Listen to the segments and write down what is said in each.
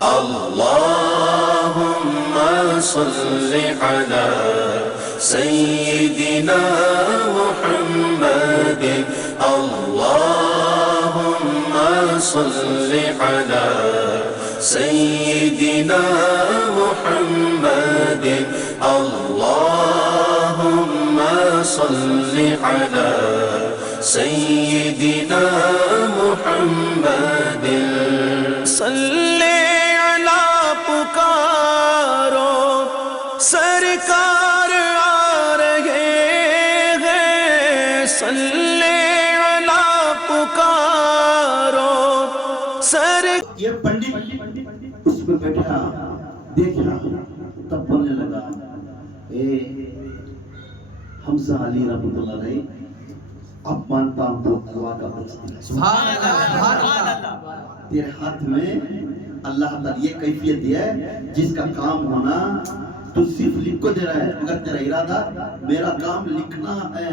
اللهم صل على سيدنا محمد اللهم صل على سيدنا محمد اللهم صل على سيدنا محمد صل علی پکارو سرکار آ رہے ہیں صل علی پکارو یہ پنڈت اس پہ بیٹھا دیکھا تب بولنے لگا اے حمزہ علی رحمۃ اللہ علیہ اب مانتا ہوں تو اللہ کا بچہ سبحان اللہ سبحان اللہ تیرے ہاتھ میں اللہ تعالیٰ یہ کیفیت دیا ہے جس کا کام ہونا تو صرف لکھ کو دے رہا ہے مگر تیرا ارادہ میرا کام لکھنا ہے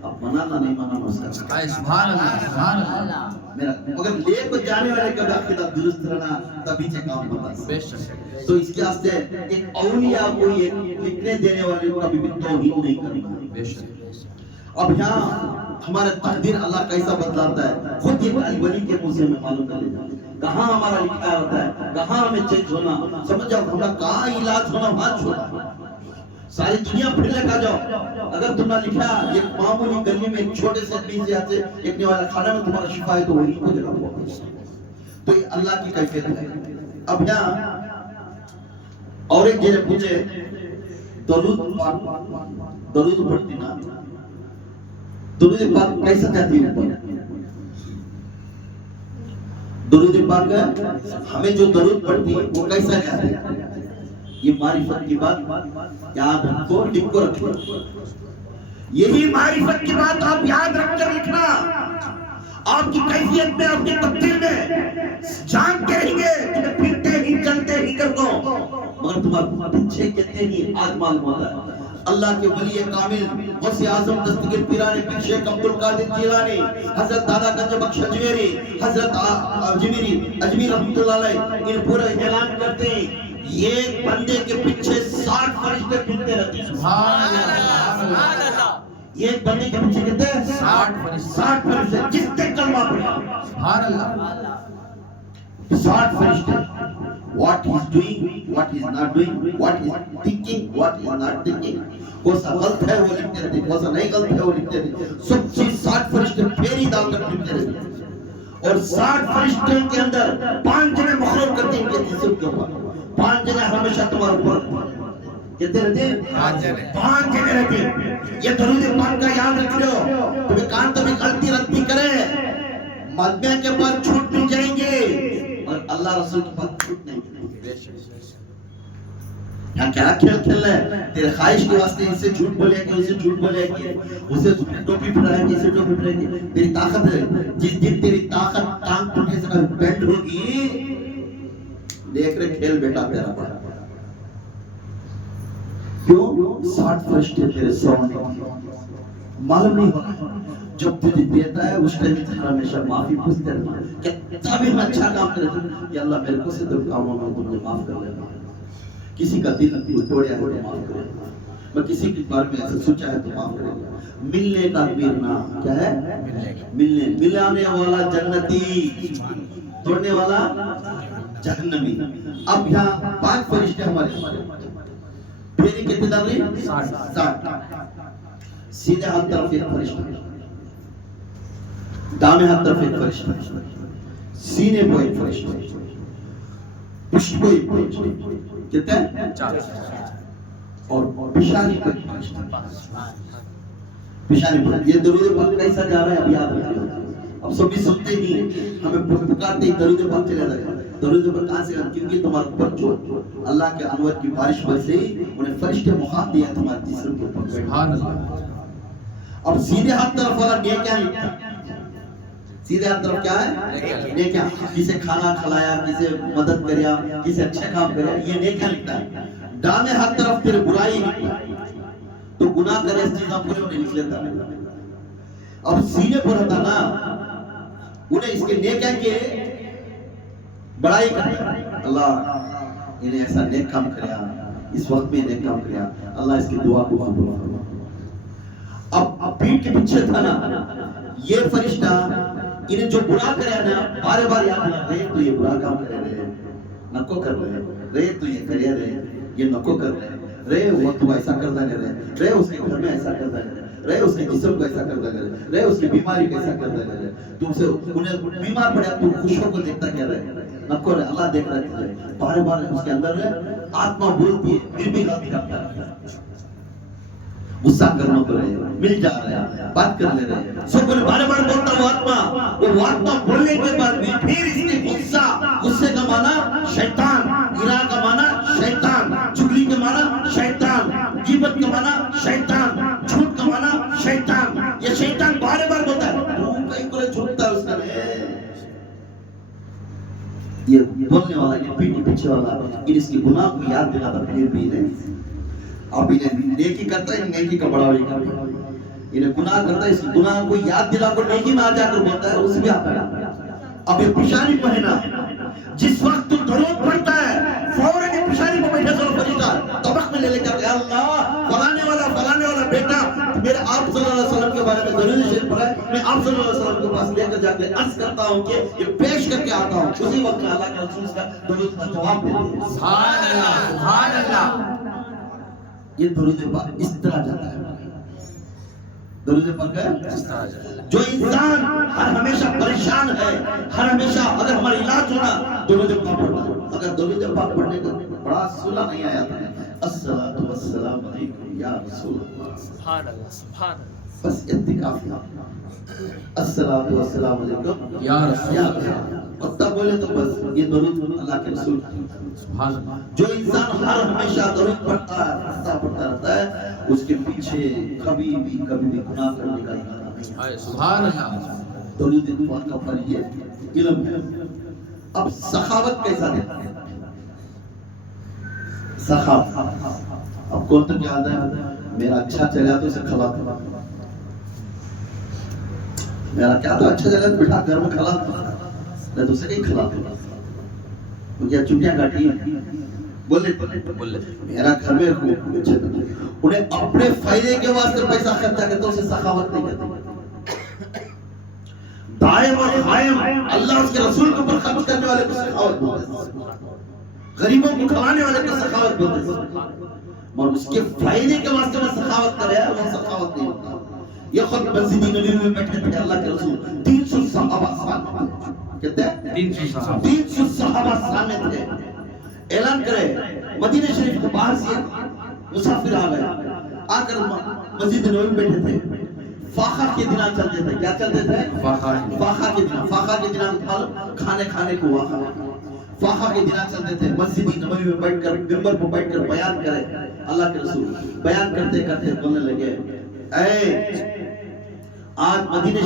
اب منانا نہیں منانا اس کا سبحان اللہ میرا مگر لے کو جانے والے کا عقیدہ درست رہنا تبھی سے کام ہوتا ہے تو اس کے واسطے ایک اولیاء کو یہ لکھنے دینے والے کو کبھی بھی توہین نہیں کرنا اب یہاں ہمارا تقدیر اللہ کیسا بدلاتا ہے خود یہ علی ولی کے منہ سے ہمیں معلوم کر لیتا ہے کہاں ہمارا لکھا ہوتا ہے کہاں ہمیں چینج ہونا سمجھ جاؤ ہمارا کہاں علاج ہونا وہاں چھوڑا ساری دنیا پھر لے کھا جاؤ اگر تم نے لکھا ایک معمولی گلی میں ایک چھوٹے سے بیج سے لکھنے والا کھانا میں تمہارا شفا ہے تو وہی کو جگہ ہوا تو یہ اللہ کی کیفیت ہے اب یہاں اور ایک جنہیں پوچھے درود پڑھتی نا درود پاک کیسا کہتی ہے درود پاک ہمیں جو درود پڑھتی ہے وہ کیسا کہتے ہیں یہ معرفت کی بات یاد رکھو لکھ کو رکھو یہی معرفت کی بات آپ یاد رکھ کر لکھنا آپ کی کیفیت میں آپ کی تبدیل میں جانتے رہیں گے تمہیں پھرتے ہی چلتے ہی کر دو مگر تمہارے پیچھے کہتے نہیں آج معلوم ہوتا ہے اللہ کے ولی کامل غوث اعظم دستگیر پیرانی پیر شیخ عبدالقادر جیلانی حضرت دادا گنج بخش اجمیری حضرت اجمیر رحمۃ اللہ علیہ ان پورا اعلان کرتے ہیں یہ بندے کے پیچھے 60 فرشتے پھرتے رہتے ہیں سبحان اللہ یہ بندے کے پیچھے کہتے ہیں 60 فرشتے جس نے کلمہ پڑھا سبحان اللہ 60 فرشتے what he is doing what he is not doing what he is thinking what he is not thinking کون سا غلط ہے وہ لکھتے رہتے کون سا نہیں غلط ہے وہ لکھتے رہتے سب چیز 60 فرشتے پھیری ڈال کر پھرتے رہتے اور 60 فرشتوں کے اندر 5 جنے مخلوق کرتے ہیں ان کے جسم کے اوپر 5 جنے ہمیشہ تمہارے اوپر کہتے رہتے ہیں 5 جنے رہتے ہیں یہ درود پاک کا یاد رکھ لو تمہیں کان تو بھی غلطی ردی کرے مدمہ کے بعد چھوٹ مل جائیں گے اور اللہ رسول کے بعد چھوٹ نہیں ملیں گے یہاں کیا کھیل کھیل رہے ہیں تیرے خواہش کے واسطے اسے جھوٹ بولے کہ اسے جھوٹ بولے کہ اسے ٹوپی پھرائے کہ اسے ٹوپی پھرائے کہ تیری طاقت ہے جس دن تیری طاقت ٹانگ ٹوٹے سے بینڈ ہوگی دیکھ رہے کھیل بیٹا تیرا پڑا کیوں 60 فرشتے تیرے سامنے معلوم نہیں ہوگا جب تجھے دیتا ہے اس ٹائم ہمیشہ معافی پوچھتے رہنا کتنا بھی میں اچھا کام کرے کہ اللہ میرے کو سے تو کاموں میں تم نے معاف کر لینا کسی کا دل توڑیا ہے تو معاف کرے میں کسی کے بارے میں ایسا سوچا ہے تو معاف کرے ملنے کا میرنا کیا ہے ملانے والا جنتی توڑنے والا جہنمی اب یہاں 5 فرشتے ہمارے پھیری کتنے دار رہی 60 سیدھے ہاتھ طرف ایک فرشتہ دامے ہاتھ طرف ایک فرشتہ سینے کو ایک فرشتہ پشت کو ایک فرشتہ کہتے ہیں 4 اور پیشانی کو ایک فرشتہ پیشانی پر یہ درود پاک کیسا جا رہا ہے اب یاد رکھیں اب سب بھی سنتے نہیں ہمیں پکارتے ہی درود پاک چلے جائے درود پاک کہاں سے کیونکہ تمہارے اوپر جو اللہ کے انوار کی بارش برسے انہیں فرشتے مقام دیا تمہارے جسم کے اوپر سبحان اللہ اب سیدھے ہاتھ طرف والا نیک کیا لکھتا ہے سیدھے ہاتھ طرف کیا ہے نیک کیا کسے کھانا کھلایا کسے مدد کریا کسے اچھے کام کریا یہ نیک کیا لکھتا ہے دامے ہاتھ طرف پھر برائی لکھتا ہے تو گناہ کرے اس چیزاں پورے انہیں لکھ لیتا ہے اب سینے پر ہوتا نا انہیں اس کے نیک ہے کہ بڑائی کرتا ہے اللہ انہیں ایسا نیک کام کریا، اس وقت میں نیک کام کریا، اللہ اس کی دعا کو قبول فرما۔ اب پیٹ کے پیچھے تھا نا یہ فرشتہ، انہیں جو برا کریا نا بارے بار یاد دلا رہے تو یہ برا کام کر رہے نکو کر رہے تو یہ کریا رہے یہ نکو کر رہے وہ تو ایسا کرتا رہے اس کے گھر میں ایسا کرتا رہے اس کے جسم کو ایسا کرتا رہے اس کی بیماری کو ایسا کرتا رہے، تم سے انہیں بیمار پڑے تو خوشوں کو دیکھتا کیا رہے نکو رہے، اللہ دیکھ رہا ہے بارے بار اس کے اندر آتما بولتی ہے پھر بھی غلطی کرتا ہے، غصہ کرنا تو رہے مل جا رہے ہیں بات کر لے رہے ہیں سب بولے بارے بار بولتا وہ آتما بولنے کے بعد بھی پھر اس کے غصے کا معنی شیطان، گرا کا معنی شیطان، چگلی کا معنی شیطان، غیبت کا معنی شیطان، جھوٹ کا معنی شیطان، یہ شیطان بارے بار بولتا ہے تو کئی کو جھوٹتا ہے اس کا یہ بولنے والا یہ پیٹ پیچھے والا اس کی گناہ کو یاد دلاتا پھر بھی نہیں، اب انہیں نیکی کرتا ہے نیکی کا بڑا بھی کرتا ہے، انہیں گناہ کرتا ہے اس کی گناہ کو یاد دلا کر نیکی میں آ جا کر بولتا ہے اس بھی آتا ہے۔ اب یہ پیشانی پہنا جس وقت تو درود پڑھتا ہے فوراً یہ پیشانی کو بیٹھے سو فرشتہ طبق میں لے لے کر اللہ فلانے والا بیٹا میرے آپ صلی اللہ علیہ وسلم کے بارے میں درود شریف پڑھا ہے، میں آپ صلی اللہ علیہ وسلم کے پاس لے کر جا کے عرض کرتا ہوں کہ یہ پیش کر کے آتا ہوں، اسی وقت اللہ کے رسول کا درود کا جواب دیتے ہیں۔ سبحان اللہ سبحان اللہ۔ یہ درود پاک اس طرح جاتا ہے، درود پاک ہے جو انسان ہر ہمیشہ پریشان ہے، ہر ہمیشہ اگر ہمارا علاج ہونا درود پاک پڑھنا، اگر درود پاک پڑھنے کا بڑا سولہ نہیں آیا تھا الصلاۃ والسلام علیکم یا رسول اللہ، سبحان اللہ سبحان اللہ، بس اتنی کافی ہے، الصلاۃ والسلام علیکم یا رسول اللہ، اور تب بولے تو بس یہ درود اللہ کے رسول سبحان اللہ۔ جو انسان ہر ہمیشہ درود پڑھتا رہتا ہے اس کے پیچھے کبھی بھی گناہ کرنے کا ارادہ نہیں ہے، سبحان اللہ۔ درود پاک کا پڑھ یہ علم ہے۔ اب سخاوت کیسا دیتا ہے؟ سخاوت اب کون تو کیا آتا ہے میرا اچھا چلا تو اسے کھلاتا، میرا کیا تو اچھا چلا تو بٹھا گھر میں کھلاتا، میں تو اسے کہیں کھلاتا، کیا چٹیاں کاٹی ہیں بولے میرا گھر میں انہیں اپنے فائدے کے واسطے پیسہ خرچہ کرتے اسے سخاوت نہیں کرتے، دائم اور قائم اللہ اس کے رسول کے اوپر خرچ کرنے والے کو سخاوت بولتے ہیں، غریبوں کو کھلانے والے کو سخاوت بولتے ہیں، اور اس کے فائدے کے واسطے میں سخاوت کرے وہ سخاوت نہیں ہوتا۔ یہ خود مسجد نبوی میں بیٹھے اللہ کے رسول 300 صحابہ سامنے کہتے ہیں 300 صحابہ سامنے تھے، اعلان کرے مدینہ شریف کے باہر سے مسافر آ گئے، آ کر مسجد نبوی میں بیٹھے تھے، فاقہ کے دن چلتے تھے، کیا چلتے تھے؟ فاقہ کے دن کھانے کو واقع، فاقہ کے دن چلتے تھے، مسجد نبوی میں بیٹھ کر منبر پر بیٹھ کر بیان کرے اللہ کے رسول، بیان کرتے کرتے بولنے لگے اے آج مدینہ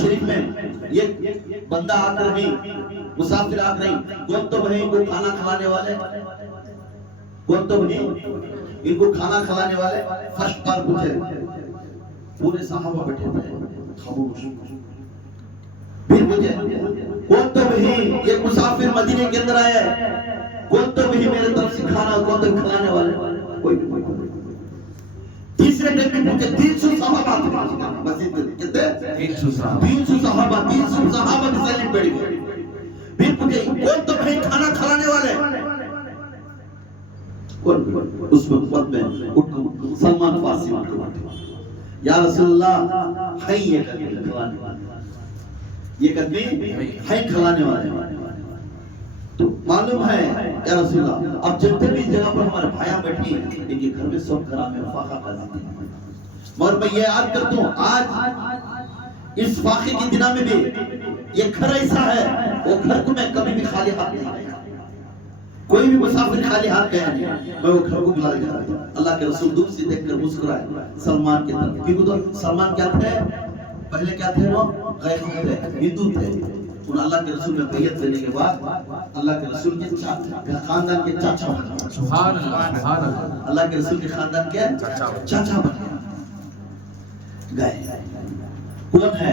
شریف میں یہ بندہ آ کر نہیں، مسافر آ کر نہیں، کون تو بھائی ان کو کھانا کھلانے والے، کون تو بھائی ان کو کھانا کھلانے والے، فرسٹ بار پوچھے، پورے صحابہ بیٹھے تھے خاموش، پھر مجھے کون تو بھائی یہ مسافر مدینے کے اندر آیا ہے، کون تو بھائی میرے طرف سے کھانا کون تو کھلانے والے، کوئی تیسرے دن میں پوچھے 300 صحابہ مسجد میں کہتے 300 صحابہ بھی سائلنٹ بیٹھ گئے، پھر پوچھے کون تو بھائی کھانا کھلانے والے، اس وقت میں سلمان فارسی یا رسول اللہ ہے یہ کھلانے والے، یہ قدمی ہے کھلانے والے، تو معلوم ہے یا رسول اللہ اب جتنے بھی جگہ پر ہمارے بھائیاں بیٹھی ہیں ان کے گھر میں سب گھرہ میں فاقہ کا ذاتی ہے، مگر میں یہ یاد کرتا ہوں آج اس فاقے کی دنہ میں بھی یہ گھر ایسا ہے وہ گھر کو میں کبھی بھی خالی ہاتھ نہیں گیا، کوئی بھی مسافر خالی ہاتھ گیا نہیں، میں وہ گھر کو بلا لے جاتا ہوں، اللہ کے رسول دور سے دیکھ کر مسکرائے سلمان کی طرف، کیونکہ تو سلمان کیا تھے پہلے کیا تھے وہ غیر ہندو تھے، اور اللہ کے رسول میں بیعت لینے کے بعد اللہ کے رسول کے خاندان کے چاچا بن سبحان اللہ، اللہ کے رسول کے خاندان کے چاچا بن گئے، کون ہے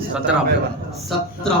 17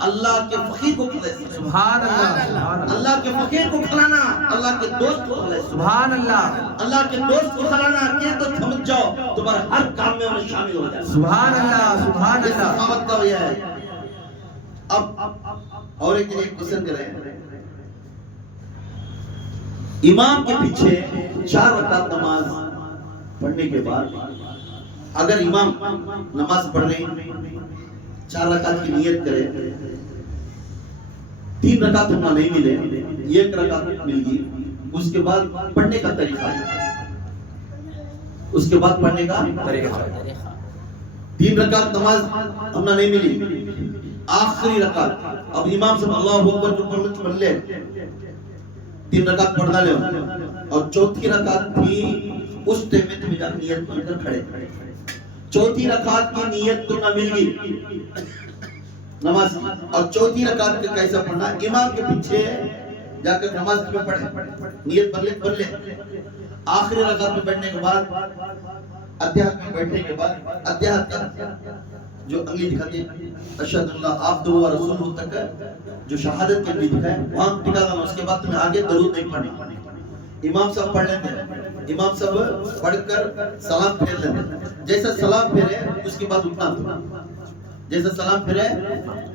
اللہ کے فقیر کو کھلائے سبحان اللہ اللہ کے فقیر کو کھلانا اللہ کے دوست کو کھلائے سبحان اللہ اللہ کے دوست کو کھلانا کہ تو سمجھ جاؤ تمہارا ہر کام میں انہیں شامل ہو جائے سبحان اللہ سبحان یہ اللہ سخاوت کا یہ ہے اب اور ایک کوشچن کریں امام کے پیچھے 4 رکعت نماز پڑھنے کے بعد اگر امام نماز پڑھ رہے ہیں 4 رکعت کی نیت کرے 3 رکعت ہمیں نہیں ملے 1 رکعت مل گئی اس کے بعد پڑھنے کا طریقہ اس کے بعد پڑھنے کا طریقہ 3 رکعت نماز ہمیں نہیں ملی آخری رکعت اب امام صلی اللہ اکبر پڑھ لے 3 رکعت پڑھنا لے اور چوتھی رکعت بھی اس ٹائم میں تمہیں جا نیت پڑھ کر کھڑے چوتھی رکعت کی نیت تو نہ مل گئی نماز اور چوتھی رکعت کا کیسا پڑھنا امام کے پیچھے جا کر نماز میں پڑھے نیت پڑھ لے آخری رکعت میں بیٹھنے کے بعد اتحیات میں بیٹھنے کے بعد اتحیات کا جو انگلی دکھاتے ہیں اشہد اللہ آپ دو و رسول تک جو شہادت کی انگلی دکھائے وہاں ٹکا دینا اس کے بعد تمہیں آگے درود نہیں پڑھنی امام صاحب پڑھ لیتے ہیں امام صاحب پڑھ کر سلام پھیر لیتے ہیں جیسا سلام پھیرے اس کے بعد اٹھنا جیسا سلام پھیرے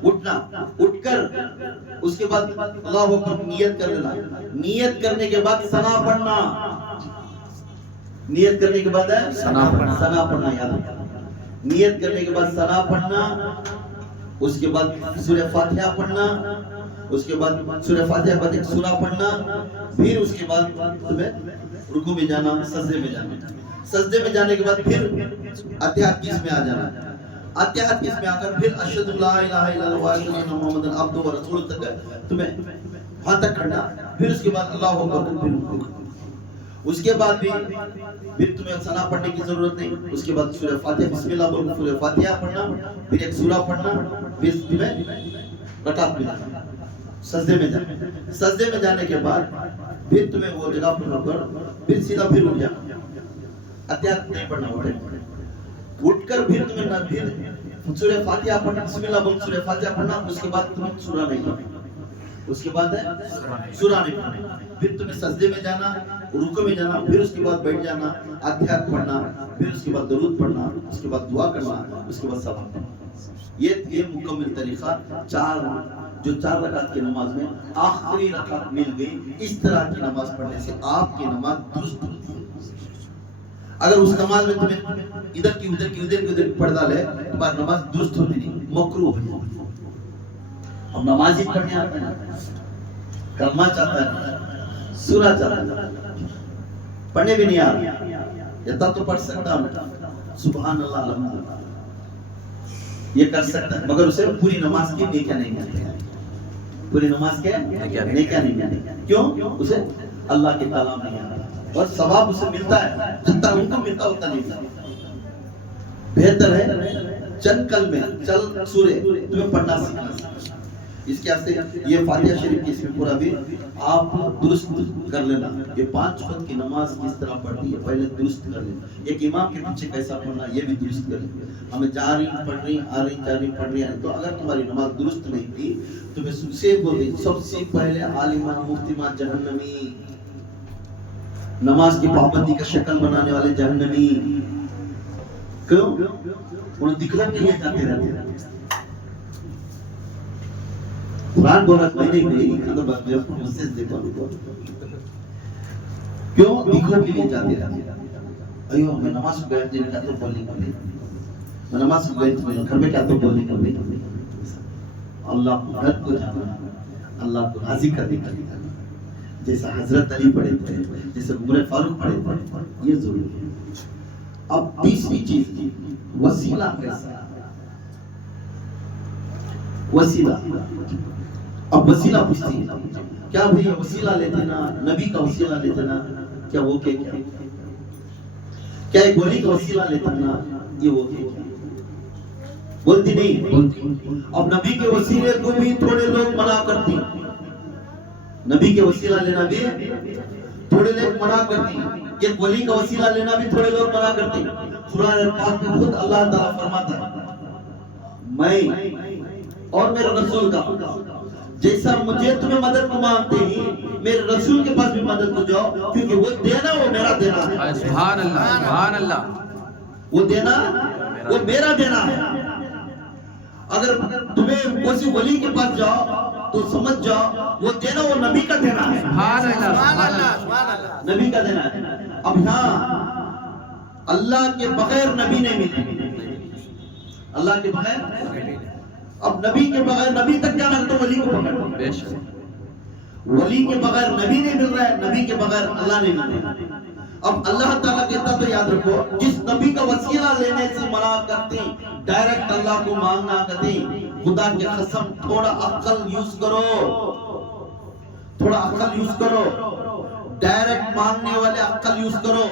اٹھنا اٹھ کر اس کے بعد اللہ اکبر نیت کر لینا نیت کرنے کے بعد ثنا پڑھنا نیت کرنے کے بعد ثنا پڑھنا یاد نیت کرنے کے بعد ثنا پڑھنا اس کے بعد سورہ فاتحہ پڑھنا اس کے بعد سورہ فاتحہ بعد ایک سورہ پڑھنا پھر اس کے بعد تمہیں رکوع میں جانا سجدے میں جانا سجدے میں جانے کے بعد پھر اتحیات کی اس میں آ جانا اتحیات کی اس میں آ کر پھر اشہد اللہ الہ الا اللہ واشہد ان محمد عبدہ و رسولہ تک تمہیں وہاں تک کرنا پھر اس کے بعد اللہ اکبر پھر اس کے بعد بھی پھر تمہیں ثنا پڑھنے کی ضرورت نہیں اس کے بعد سورہ فاتحہ بسم اللہ بول کر سورہ فاتحہ پڑھنا پھر ایک سورہ پڑھنا پھر تمہیں رکعت میں جانا سجدے میں جانا سجدے میں جانے کے بعد پھر تمہیں وہ جگہ پر رک کر پھر سیدھا پھر اٹھ جانا اتحیات نہیں پڑھنا اٹھ کر پھر تمہیں پھر سورہ فاتحہ پڑھنا بسم اللہ بول سورہ فاتحہ پڑھنا اس کے بعد تمہیں سورہ نہیں پڑھنا اس کے بعد سورہ نہیں پڑھنا پھر تمہیں سجدے میں جانا رکوع میں جانا پھر اس کے بعد بیٹھ جانا اتحیات پڑھنا پھر اس کے بعد درود پڑھنا اس کے بعد دعا کرنا اس کے بعد سلام پڑھنا یہ مکمل طریقہ 4 رکعت کی نماز میں آخری رکعت مل گئی اس طرح کی نماز پڑھنے سے آپ کی نماز درست ہوتی ہے اگر اس نماز میں تمہیں ادھر کی پڑھ ڈالے تمہاری نماز درست ہوتی نہیں مکروہ ہے اب نماز ہی پڑھنے آتا ہے کلمہ چاہتا ہے سورہ چاہتا ہے پڑھنے بھی نہیں آتا اتنا تو پڑھ سکتا ہوں سبحان اللہ الحمدللہ یہ کر سکتا ہے مگر اسے پوری نماز کی نیکیاں نہیں ملتی پوری نماز کے نیکیاں نہیں ملتی کیوں اسے اللہ کی تعلیم نہیں آتا اور ثواب اسے ملتا ہے جتنا ان کو ملتا اتنا نہیں ملتا بہتر ہے چند کلمے چل سورے تمہیں پڑھنا سیکھنا اس کے واسطے یہ فاتحہ شریف کی اس میں پورا بھی آپ درست کر لینا یہ 5 وقت کی نماز کس طرح پڑھنی ہے پہلے درست کر لینا ایک امام کے پیچھے کیسا پڑھنا یہ بھی درست کر لینا ہمیں جا رہی پڑھ رہی آ رہی جا رہی پڑھ رہی تو اگر تمہاری نماز درست نہیں تھی تو میں سب سے پہلے عالمان مفتیمان جہنمی نماز کی پابندی کا شکل بنانے والے جہنمی کیوں انہیں دکھلا کے لیے جاتے رہتے قرآن بولا میں نہیں گئی اگر بات میرے کو مسجد دیکھو کیوں دکھوں کے لیے جاتے رہتے ایو میں نماز کو گئے کیا تو بولنے کا نہیں میں نماز کو گئے تو گھر میں کیا تو بولنے کا نہیں اللہ کو گھر کو جانا اللہ کو راضی کرنے کا نہیں جیسا حضرت علی پڑھے تھے جیسے عمر فاروق پڑھے تھے یہ ضروری ہے اب تیسری چیز کی وسیلہ کیسا وسیلہ اب وسیلہ پوچھتی ہے کیا بھئی وسیلہ لیتے نا نبی کا وسیلہ لیتے نا کیا وہ کیا ایک ولی کا وسیلہ لیتے نا یہ وہ بولتی نہیں اب نبی کے وسیلے کو بھی تھوڑے لوگ منع کرتی نبی کے وسیلہ لینا بھی تھوڑے لوگ منع کرتی ایک ولی کا وسیلہ لینا بھی تھوڑے لوگ منع کرتے قرآن پاک میں خود اللہ تعالیٰ فرماتا ہے میں اور میرے رسول کا. جیسا مجھے تمہیں مدد کو مانگتے ہی میرے رسول کے پاس بھی مدد کو جاؤ, کیونکہ وہ دینا وہ میرا دینا ہے. سبحان اللہ سبحان اللہ. وہ دینا وہ میرا دینا ہے. اگر تمہیں کسی ولی کے پاس جاؤ تو سمجھ جاؤ وہ دینا وہ نبی کا دینا ہے. سبحان اللہ سبحان اللہ. نبی کا دینا ہے. اب ہاں اللہ کے بغیر نبی نہیں ملے. اللہ کے بغیر, اب نبی کے بغیر نبی تک جانا تو ولی کو پکڑ. بے شک ولی کے بغیر نبی نہیں مل رہا ہے, نبی کے بغیر اللہ نہیں مل رہا ہے. اب اللہ تعالیٰ کہتا تو یاد رکھو, جس نبی کا وسیلہ لینے سے منع کرتے ڈائریکٹ اللہ کو مانگنا کرتے, خدا کی قسم تھوڑا عقل یوز کرو, تھوڑا عقل یوز کرو. ڈائریکٹ مانگنے والے عقل یوز کرو.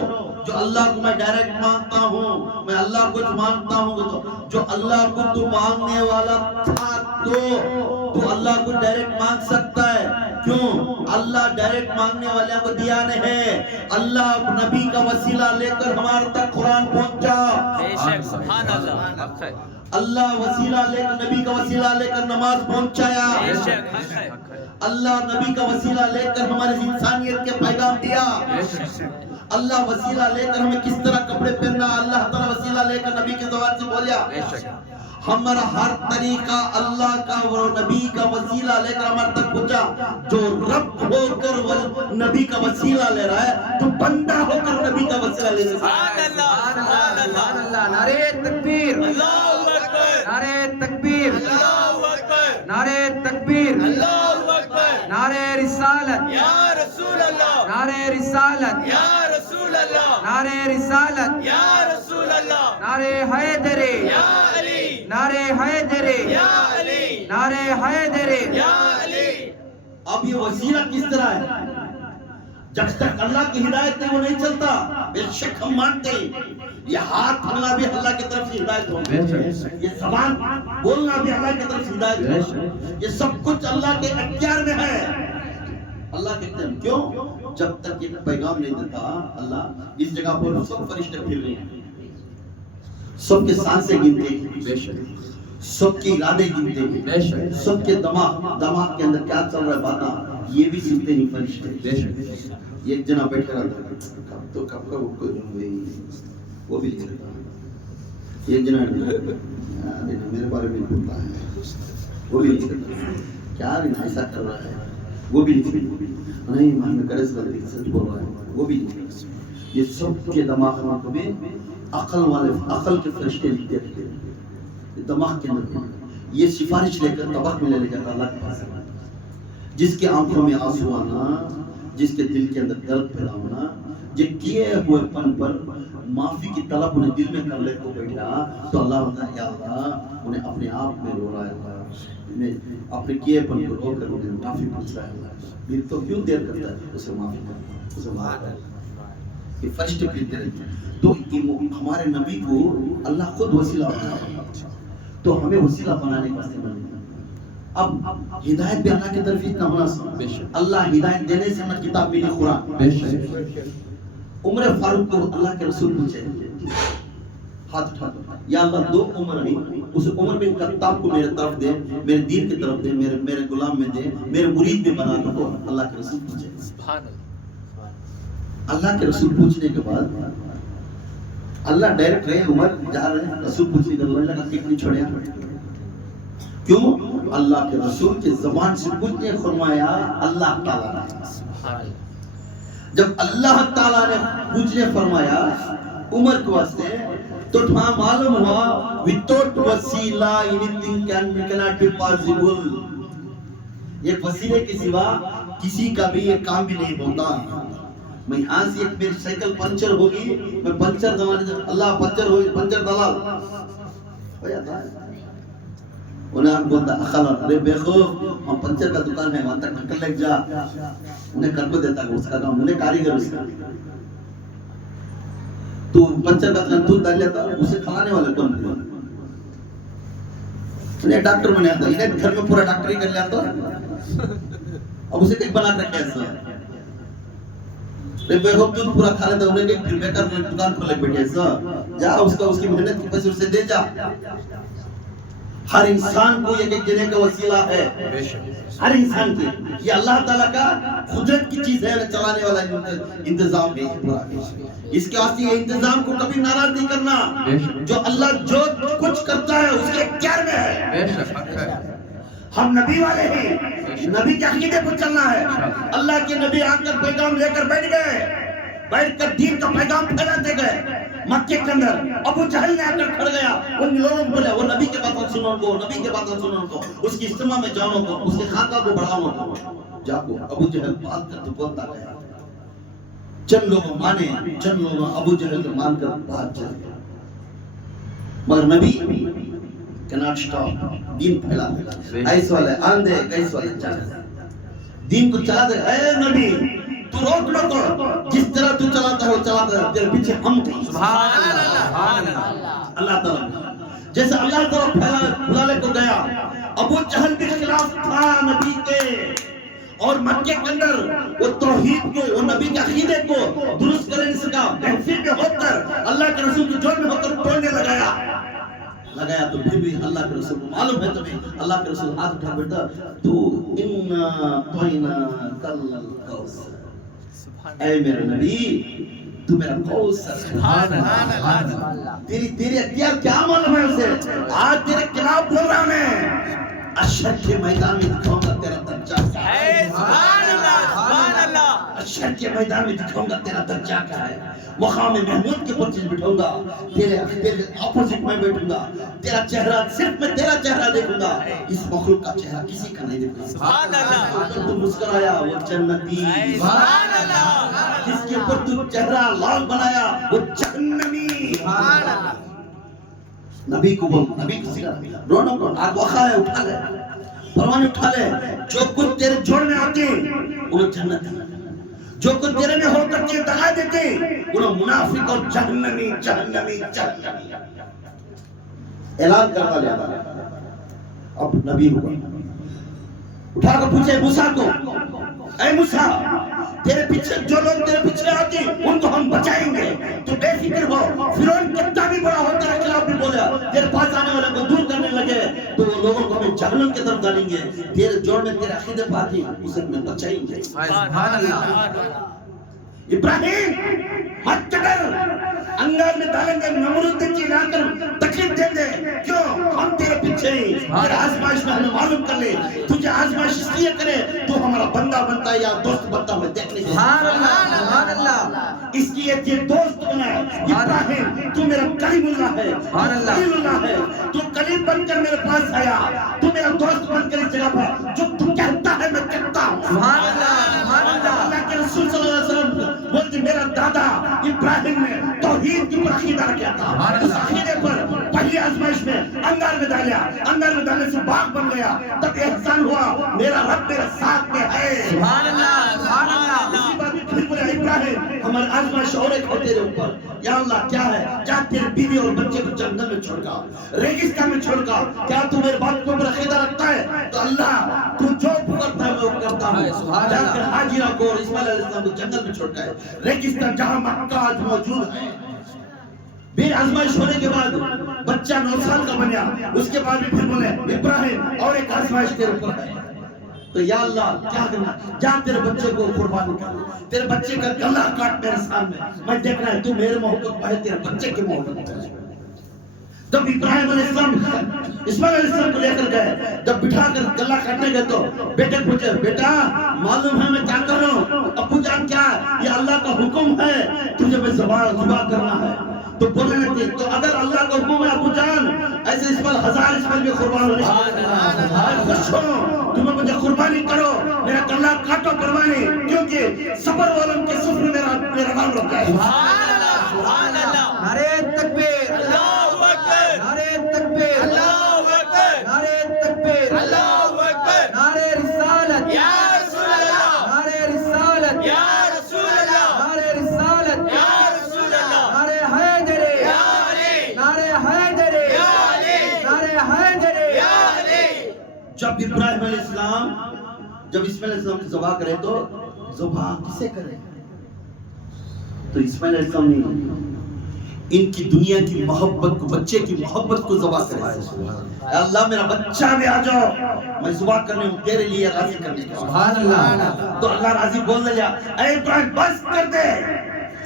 جو اللہ کو میں ڈائریکٹ مانگتا ہوں, میں اللہ کو مانگتا ہوں, جو اللہ کو تو مانگنے والا تھا تو اللہ کو ڈائریکٹ مانگ سکتا ہے. کیوں؟ اللہ ڈائریکٹ مانگنے والے کو دیا نہیں ہے. اللہ نبی کا وسیلہ لے کر ہمارے تک قرآن پہنچا. سبحان اللہ. اللہ وسیلہ لے کر نبی کا وسیلہ لے کر نماز پہنچایا. اللہ نبی کا وسیلہ لے کر ہماری انسانیت کے پیغام دیا. اللہ وسیلہ لے کر ہمیں کس طرح کپڑے پہننا, اللہ تعالیٰ وسیلہ لے کر نبی کے زبان سے بولیا. ہمارا ہر طریقہ اللہ کا اور نبی کا وسیلہ لے کر ہمارے تک پہنچا. جو رب ہو کر نبی کا وسیلہ لے رہا ہے تو بندہ ہو کر نبی کا وسیلہ لے رہا ہے. سبحان اللہ. نعرہ تکبیر, اللہ اکبر. نعرہ تکبیر, اللہ اکبر. نعرہ تکبیر, اللہ اکبر. نعرہ رسالت, یا رسول اللہ. نعرہ رسالت, یا رسول اللہ. نعرہ رسالت, یا رسول اللہ. نعرہ حیدر, یا علی. نعرہ حیدر, یا علی. نعرہ حیدر, یا علی. اب یہ وسیلہ کس طرح ہے؟ جب تک اللہ کی ہدایت نہیں وہ نہیں چلتا. بے شک ہم مانتے ہیں یہ ہاتھ ہلنا بھی اللہ کی طرف سے ہدایت ہو, یہ زبان بولنا بھی اللہ کی طرف سے ہدایت ہو, یہ سب کچھ اللہ کے اختیار میں ہے. اللہ کہتے ہیں کیوں؟ جب تک یہ پیغام نہیں دیتا اللہ اس جگہ پر سب فرشتے پھر رہے ہیں, سب کے سانسیں گنتے ہیں, سب کے ارادے گنتے ہیں, سب کے دماغ کے اندر کیا چل رہا ہے باتاں یہ بھی سنتے ہیں فرشتے. ایک جنا بیٹھا رہتا ہے تو کب وہ بھی لکھ رہتا ہے. ایک جنا میرے بارے میں بولتا ہے وہ بھی لکھ رہتا ہے. کیا ایسا کر رہا ہے وہ بھی لکھ رہتا ہے. نہیں میں کرے سچ بول رہا ہے وہ بھی لکھ رہتا ہے. یہ سب کے دماغ میں عقل کے فرشتے لکھتے رہتے ہیں دماغ کے اندر. یہ سفارش لے کر طبق میں لے جاتا اللہ کے پاس. جس کے آنکھوں میں آنسو آنا, جس کے دل کے اندر درد پیدا ہونا, جو کیے ہوئے پن پر معافی کی طلب انہیں دل میں کر لے تو بیٹھا تو اللہ ہوتا ہے یا اللہ انہیں اپنے آپ میں رو رہا ہے, انہیں اپنے کیے پن کو رو کر انہیں معافی پوچھ رہا ہے. پھر تو کیوں دیر کرتا ہے, اسے معافی کر, اسے معاف کر. یہ فرشتے پھرتے رہتے ہیں. تو ہمارے نبی کو اللہ خود وسیلہ بنا, تو ہمیں وسیلہ بنانے کا استعمال. اب ہدایت بھی اللہ کی طرف اتنا ہونا, اللہ ہدایت دینے سے ہمیں کتاب ملی قرآن. عمر فاروق کو اللہ کے رسول پوچھے ہاتھ اٹھا یا اللہ دو عمر نہیں, اس عمر بن خطاب کو میرے طرف دے, میرے دین کی طرف دے, میرے غلام میں دے, میرے مرید میں بنا دو. اللہ کے رسول پوچھے. اللہ کے رسول پوچھنے کے بعد اللہ ڈائریکٹ رہے عمر جا رہے ہیں رسول پوچھنے کا اللہ کا کتنی چھوڑیا. کیوں؟ اللہ کے رسول کے زبان سے کچھ نہیں فرمایا اللہ تعالیٰ نے. جب اللہ تعالیٰ نے پوچھنے فرمایا عمر کو واسطے تو معلوم ہوا without وسیلہ anything cannot be possible. ایک وسیلے کے سوا کسی کا بھی یہ کام بھی نہیں ہوتا. میں یہاں سے ایک میری سائیکل پنچر ہوگی, میں پنچر دلانے سے اللہ پنچر ہوگی, پنچر دلال ہو جاتا ہے. انہیں آپ بولتا اخلا ارے بیخوف ہم پنچر کا دکان ہے وہاں تک ڈھکل لگ جا, انہیں کر کو دیتا ہے اس کا کام, انہیں کاریگر اس کا. تو پنچر کا دکان تو ڈال لیتا, اسے کھلانے والے کون تھے؟ انہیں ڈاکٹر بنے آتا, انہیں گھر میں پورا ڈاکٹری کر لیتا, اب اسے کہیں بنا کر کیسا بیخوف تو پورا کھا لیتا, انہیں کہ پھر بیکر دکان کھولے بیٹھے ایسا جا اس کی محنت کی پیسے اسے دے جا. ہر انسان کو یہ دینے کا وسیلہ ہے، ہر انسان کی یہ اللہ تعالیٰ کا قدرت کی چیز ہے، چلانے والا انتظام ہے پورا۔ اس کے واسطے یہ انتظام کو کبھی ناراض نہیں کرنا، جو اللہ جو کچھ کرتا ہے اس کے اختیار میں ہے۔ ہم نبی والے ہیں، نبی کے عقیدے پر چلنا ہے۔ اللہ کے نبی آ کر پیغام لے کر بیٹھ گئے، بیٹھ کر دین کا پیغام پھیلاتے گئے۔ مکے کے اندر ابو جہل نے آ کر کھڑ گیا، ان لوگوں کو بولے وہ نبی کے باتیں سنو کو، نبی کے باتیں سنو کو، اس کی اجتماع میں جاؤ کو، اس کے خاکہ کو بڑھاؤ کو، جاؤ۔ ابو جہل بات کر تو بولتا گیا، چند لوگ مانے، چند لوگ ابو جہل کو مان کر بات چل گیا، مگر نبی cannot stop، دین پھیلا ایسے والے آندھے کیسے والے چاہتے دین کو چلا دے۔ اے نبی تو روک نہ کر، جس طرح تو چلاتا ہے وہ چلاتا ہے، تیرے پیچھے ہم تھے۔ سبحان اللہ، اللہ تعالیٰ جیسے اللہ تعالیٰ بھلانے کو گیا، ابو جہل کے خلاف تھا نبی کے، اور مکے کے اندر وہ توحید کو، وہ نبی کے عقیدے کو درست کرنے نہیں سکا۔ محفل میں ہو کر اللہ کے رسول کے جوڑ میں ہو کر توڑنے لگایا تو پھر بھی اللہ کے رسول کو معلوم ہے تمہیں، اللہ کے رسول ہاتھ اٹھا بیٹھا تو انا طوینا کل کوثر، اے میرے نبی تو میرا کوثر، سبحان اللہ، تیری اختیار کیا معلوم ہے اسے، آج تیرے خلاف بول رہا میں، اشر کے میدان میں دکھاؤں گا تیرا درجہ کیا ہے، سبحان اللہ، سبحان اللہ، اشر کے میدان میں دکھاؤں گا تیرا درجہ کیا ہے، مقام محمود کے پرچیز بٹھوں گا، تیرے اپوزٹ میں بیٹھوں گا، تیرا چہرہ صرف میں تیرا چہرہ دیکھوں گا، اس مخلوق کا چہرہ کسی کا نہیں دیکھوں گا۔ سبحان اللہ، تو مسکرایا وہ جنتی، سبحان اللہ، جس کے اوپر تو چہرہ لال بنایا وہ جہنمی۔ سبحان اللہ، نبی کو بول، نبی کسی کا رونا کو آگ وقا ہے، اٹھا لے پروانے، اٹھا لے، جو کچھ تیرے جوڑ میں آتے وہ جنت ہے، جو کچھ تیرے میں ہو کر کے دگا دیتے انہوں منافق اور جہنمی جہنمی جہنمی اعلان کرتا جاتا۔ اب نبی ہوا، اٹھا کر پوچھے موسیٰ کو، اے موسیٰ تیرے پیچھے جو لوگ تیرے پیچھے آتے ان کو ہم بچائیں گے، تو بے فکر ہو۔ فرعون کتنا بھی بڑا ہو تیرے خلاف بھی بولا، تیرے پاس آنے والے کو دور کرنے لگے تو وہ لوگوں کو ہمیں جہنم کی طرف ڈالیں گے، تیرے جوڑ میں تیرے عقیدے پاتی اسے ہمیں بچائیں گے۔ سبحان اللہ، ابراہیم مت ڈر، انگار میں ڈالیں گے، نمرود کی لا کر تکلیف دیں گے، کیوں ہم تیرے پیچھے ہی، تیرے آزمائش میں ہمیں معلوم کر لے، تجھے آزمائش اس لیے کرے تو ہمارا بندہ بنتا ہے یا دوست بنتا ہے دیکھنے سے۔ سبحان اللہ، سبحان اللہ، اس کی یہ دوست بنا ہے، ابراہیم تو میرا کلیم اللہ ہے، خلیل اللہ ہے، تو کلیم بن کر میرے پاس آیا، تو میرا دوست بن کر اس جگہ پر جو تو کہتا ہے میں کرتا ہوں۔ سبحان اللہ، سبحان اللہ، اللہ کے رسول صلی اللہ علیہ وسلم بولتے میرا دادا ابراہیم نے توحید کی پر عقیدہ رکھا تھا، اس عقیدے پر پہلی آزمائش میں انگار میں ڈالیا، انگار میں ڈالنے سے باغ بن گیا، تب احسان ہوا میرا رب میرے ساتھ میں ہے۔ سبحان اللہ، سبحان اللہ، اسی بات میں پھر بولے ابراہیم ہمارے آزمائش اور ایک ہے تیرے اوپر، یا اللہ کیا ہے، کیا تیرے بیوی اور بچے کو جنگل میں چھوڑ گا، ریگستان میں چھوڑ گا، کیا تو میرے بات کو پر عقیدہ رکھتا ہے؟ تو اللہ تو جو کرتا ہے میں وہ کرتا ہوں۔ جا کر حاجرہ کو اور اسماعیل علیہ السلام کو جنگل میں چھوڑ گئے، ریگستان جہاں مکہ آج موجود ہے۔ پھر آزمائش ہونے کے بعد بچہ 9 سال کا بنیا، اس کے بعد بھی پھر بولے ابراہیم اور ایک آزمائش تیرے اوپر ہے، تو یا اللہ کیا کرنا، جا تیرے بچے کو قربان کر، تیرے بچے کا گلا کاٹ میرے سامنے، میں دیکھنا ہے تو میرے محبت ہے تیرے بچے کی محبت ہے۔ جب ابراہیم علیہ السلام اسماعیل علیہ السلام کو لے کر گئے، جب بٹھا کر گلا کاٹنے گئے تو بیٹے پوچھے بیٹا معلوم ہے میں کیا کر رہا ہوں؟ ابو جان کیا ہے؟ یہ اللہ کا حکم ہے تجھے میں ذبح کرنا ہے۔ تو بولنے لگتے تو اگر اللہ کا حکم ہے ابو جان ایسے اسماعیل 1000 اسماعیل بھی قربان ہونے میں خوش ہوں، تمہیں مجھے قربانی کرو، میرا گلا کاٹو قربانی، کیونکہ صبر والوں کے صبر میرا نام رکھا ہے۔ سبحان اللہ، سبحان اللہ، نعرہ تکبیر، اللہ اکبر، نعرہ تکبیر، اللہ اکبر، نعرہ تکبیر، اللہ اکبر، نعرہ رسالت یا رسول اللہ، نعرہ رسالت یا رسول اللہ، نعرہ رسالت یا رسول اللہ، نعرہ حیدر یا علی، نعرہ حیدر یا علی، نعرہ حیدر یا علی۔ جب ابراہیم علیہ السلام جب اسماعیل علیہ السلام کی ذبح کرے تو ذبح کسے کرے؟ تو اسماعیل علیہ السلام نے ان کی دنیا کی محبت کو، بچے کی محبت کو ذبح کرے. اے اللہ میرا بچہ بھی آ جاؤ، میں ذبح کرنے ہوں تیرے لیے راضی کرنے کے. سبحان اللہ. تو اللہ راضی بولنے لیا اے ابراہیم بس کر دے،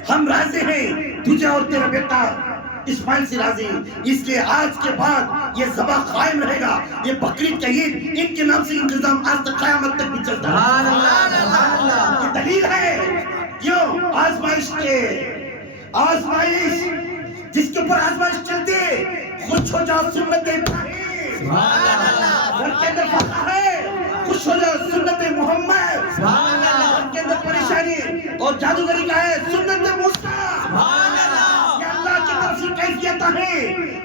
ہم راضی ہیں تجھے اور تیرا بیٹا اسماعیل سے راضی ہیں، اس لیے آج کے بعد یہ ذبح قائم رہے گا. یہ بقرعید کا عید ان کے نام سے انتظام آج تک قیامت تک بھی چلتا ہے. سبحان اللہ. یہ دلیل ہے کیوں آزمائش کے، آزمائش جس کے اوپر آزمائش چلتی ہے خوش ہو جاؤ سنت ابراہیم، گھر کے اندر فخر ہے خوش ہو جاؤ سنت محمد، گھر کے اندر پریشانی اور جادوگری کا ہے سنت موسیٰ. یہ اللہ کی طرف سے کیفیت ہے.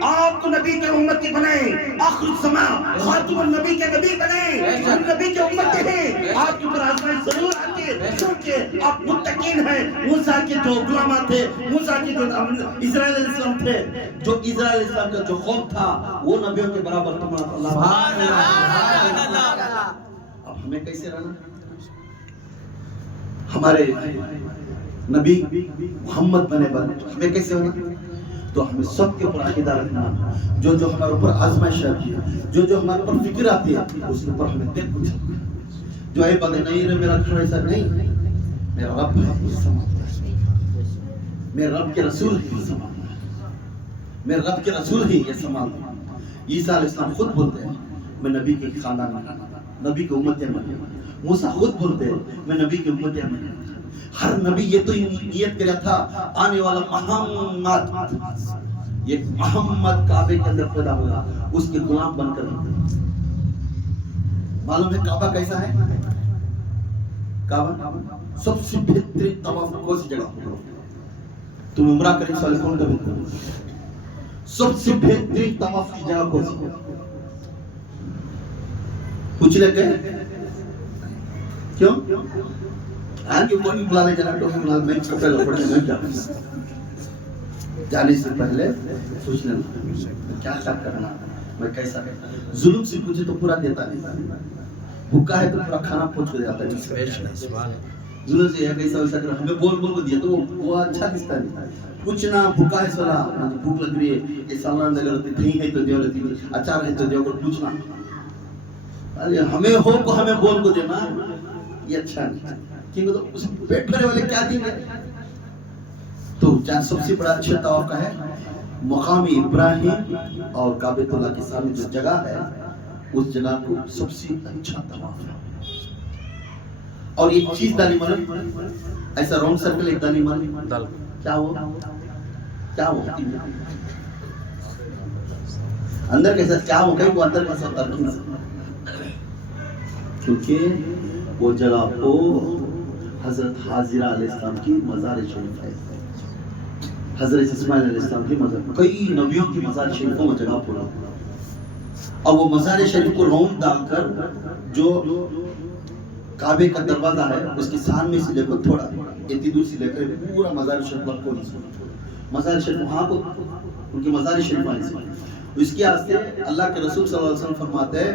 آپ کو نبی کے امتی بنائے، آخر الزمان خاتم النبی کے نبی بنائے، ہم نبی کے امتی ہیں. آپ کے اوپر آزمائش ضرور آتی ہے کیونکہ آپ متقین ہیں. موسیٰ کے جو غلامات تھے، موسیٰ کے جو اسرائیل علیہ السلام تھے، جو اسرائیل علیہ السلام کا جو قوم تھا وہ نبیوں کے برابر تمہارا اللہ. اب ہمیں کیسے رہنا؟ ہمارے نبی محمد بنے بن ہمیں کیسے ہونا؟ تو ہمیں سب کے اوپر عقیدہ رکھنا، جو جو ہمارے اوپر آزمائش آتی ہے، جو جو ہمارے اوپر فکر آتی ہے اس کے اوپر ہمیں دیکھ پوچھنا. جو ہے بندے نہیں رہے میرا گھر ایسا نہیں، میرا رب ہے یہ سمجھتا ہے، میرے رب کے رسول ہی یہ سمجھتا ہے، میرے رب کے رسول ہی یہ سمجھتا ہے. عیسیٰ علیہ السلام خود بولتے ہیں میں نبی کے خاندان میں، نبی کے امت میں. موسیٰ خود بولتے ہیں میں نبی کے امت میں. ہر نبی یہ تو نیت کریا تھا آنے والا محمد، یہ محمد کعبے کے اندر پیدا ہوگا، اس کے غلام بن کر. معلوم ہے کعبہ کیسا ہے؟ کعبہ سب سے بہترین طواف کون سی جگہ ہوگا؟ تم عمرہ کریں سوال کون کا بہتر؟ سب سے بہترین طواف کی جگہ کون سی؟ پوچھ لے گئے کیوں؟ آن کی کوئی بلا لے جانا ٹوکی بلا میں کپڑے لپڑنے نہیں جانا. جانے سے پہلے سوچ لینا کیا کرنا، میں کیسا کرنا. ظلم سے پوچھے تو پورا دیتا نہیں، بھوکا ہے تو پورا کھانا پہنچ کے دیتا ہے. ظلم سے یہ کیسا ویسا کرنا، ہمیں بول بول کو دیا تو وہ اچھا دکھتا نہیں. پوچھنا بھوکا ہے سولا بھوک لگ رہی ہے، یہ سالان اگر دہی ہے تو دیو رہتی، اچار ہے تو دیو کر پوچھنا. ہمیں ہو کو ہمیں بول کو دینا یہ اچھا نہیں، کیونکہ تو اس پیٹ بھرے والے کیا دیں گے. تو جہاں سب سے بڑا اچھا طواف کا ہے مقام ابراہیم اور کعبۃ اللہ کے سامنے جو جگہ ہے اس جگہ کو سب سے اچھا طواف ہے. اور ایک چیز دانی من ایسا راؤنڈ سرکل ایک دانی من کیا ہو کیا ہو اندر کے ساتھ کیا ہو گئی وہ اندر کے ساتھ ترکین سے، کیونکہ وہ جگہ کو حضرت حاضرہ علیہ السلام کی مزار شریف ہے، حضرت اسماعیل علیہ السلام کی مزار، کئی نبیوں کی مزار شریفوں میں جگہ پڑا. اب وہ مزار شریف کو راؤنڈ ڈال کر جو کعبے کا دروازہ ہے اس کے سامنے سے لے کر تھوڑا اتنی دور سے لے کر پورا مزار شریف کو مزار شریف وہاں کو ان کی مزار شریف آنے سے اس کے آستے اللہ کے رسول صلی اللہ علیہ وسلم فرماتے ہیں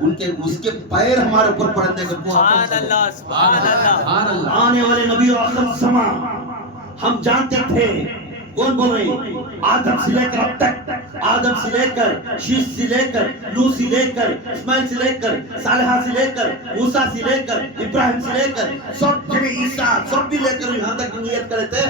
ان کے اس کے پیر ہمارے اوپر پڑتے ہیں. سبحان اللہ سبحان اللہ. آنے والے نبی اور آخر زمان ہم جانتے تھے کون بول رہے ہیں آدم سے لے کر اب تک، آدم سے لے کر شیش سے لے کر نوح سے لے کر اسماعیل سے لے کر صالحہ سے لے کر موسیٰ سے لے کر ابراہیم سے لے کر سب جگہ عیسیٰ سب بھی لے کر یہاں تک نیت کرے تھے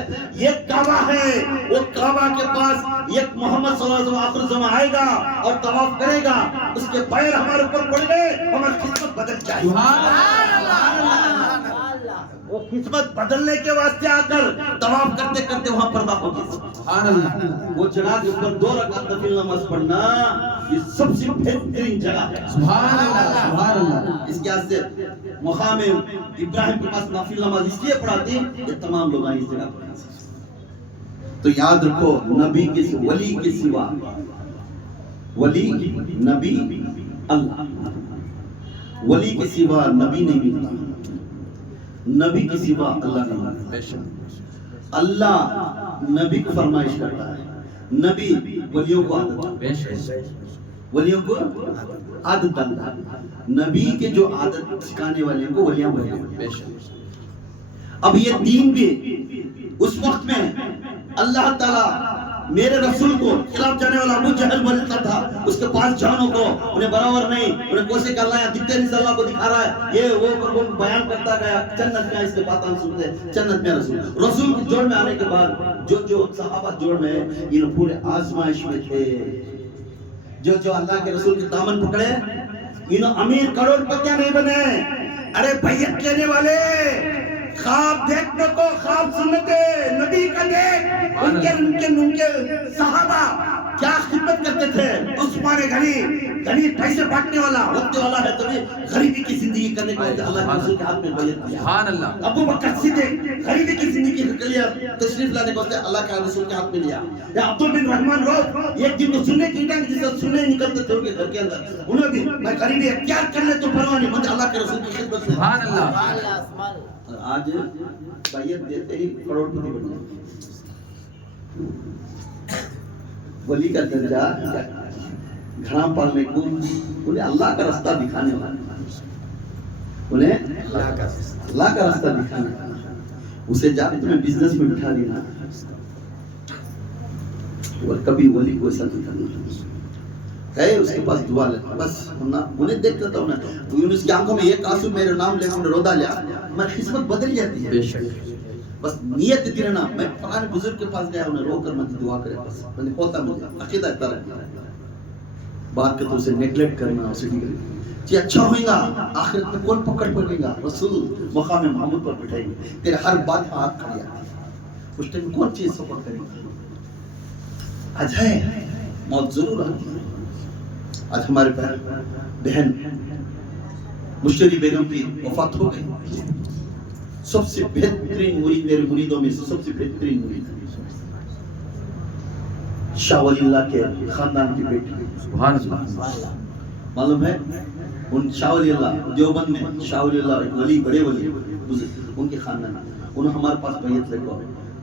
یہ کعبہ ہے. وہ کعبہ کے پاس ایک محمد صلی اللہ علیہ وسلم آخر زمان آئے گا اور طواف کرے گا، اس کے پیر ہمارے اوپر پڑ گئے ہماری قسمت بدل جائے. وہ قسمت بدلنے کے واسطے آ کر طواف کرتے کرتے وہاں پردہ ہو گئی. وہ جگہ کے اوپر 2 رکعت نفل نماز پڑھنا یہ سب سے بہترین جگہ ہے. سبحان اللہ سبحان اللہ. اس کے واسطے مقام ابراہیم کے پاس نفل نماز اس لیے پڑھاتے یہ تمام لوگ اس جگہ پر. تو یاد رکھو نبی کے ولی کے سوا ولی نبی اللہ، ولی کے سوا نبی نہیں ملتا، نبی کے سوا اللہ نہیں ملتا. اللہ نبی کو فرمائش کرتا ہے، نبی ولیوں کو عادت، ولیوں کو عادت ڈالتا ہے. نبی کے جو عادت سکھانے والے کو ولیاں بولتے ہیں. اب یہ دین بھی اس وقت میں اللہ تعالیٰ میرے رسول کو خلاف جانے والا ابو جہل بولتا تھا، اس کے پاس جانوں کو انہیں برابر نہیں، انہیں کوشش کر رہا ہے، دکھتے نہیں اللہ کو دکھا رہا ہے، یہ وہ بیان کرتا گیا، جنت میں اس کے باتیں سنتے، جنت میں رسول کے جوڑ میں آنے کے بعد جو صحابہ جوڑ میں یہ پورے آزمائش میں تھے، جو اللہ کے رسول کے دامن پکڑے، انہوں امیر کروڑ پتیاں نہیں بنے، ارے بیعت لینے والے، خواب دیکھنے کو خواب سنتے نبی کا دیکھ، ان کے صحابہ کیا خدمت کرتے تھے، عثمان غنی پیسے بانٹنے والا ہوتے والا ہے، تبھی غریبی کی زندگی کرنے کو اللہ کے رسول کے ہاتھ میں بیعت دیا۔ سبحان اللہ۔ ابو بکر صدیق غریبی کی زندگی کے لیے تشریف لانے کو اللہ کے رسول کے ہاتھ میں دیا۔ یا عبد بن رحمان روح ایک دن کو سننے کی ڈانگ جس سے سننے نکلتے تھے ان کے گھر کے اندر، انہوں نے میں غریبی اختیار کر لے تو پرواہ نہیں، مجھے اللہ کے رسول کی خدمت سے۔ سبحان اللہ۔ آج بیعت دیتے ہی کروڑ پتی بن گئے۔ ولی کا درجہ گھراں پالنے کو انہیں اللہ کا راستہ دکھانے والا، انہیں اللہ کا راستہ دکھانے والا، اسے جا کے تمہیں بزنس میں بٹھا دینا، اور کبھی ولی کو ایسا نہیں کرنا، کہے اس کے پاس دعا لینا بس، انہیں دیکھتا تھا انہیں اس کی آنکھوں میں ایک آنسو میرے نام لے انہیں رودا لیا، میں قسمت بدل جاتی ہے، بے شک بس نیت دیتی رہنا، میں فلانے بزرگ کے پاس گیا انہیں رو کر مجھے دعا کرے، بس میں ہوتا مجھے عقیدہ اتنا رہنا، بات کرتے اسے نیگلیکٹ کرنا، اسے ڈگری جی اچھا ہوئے گا، آخرت میں کون پکڑ پڑے گا، رسول مقام محمود پر بٹھائیں گے، تیرے ہر بات پر ہاتھ کھڑی آتی ہے، اس ٹائم کون چیز سپورٹ کرے گا؟ آج ہے موت ضرور آتی ہے۔ آج ہمارے بہن مشتری بیگم کی وفات ہو گئی، سب سے بہترین مرید میرے مریدوں میں سے سب سے بہترین مرید شاہ ولی اللہ کے خاندان کی بیٹی، سبحان اللہ۔ معلوم ہے ان شاہ ولی اللہ دیوبند میں شاہ ولی اللہ ایک ولی بڑے ولی بزرگ، ان کے خاندان انہوں ہمارے پاس بیعت لے کو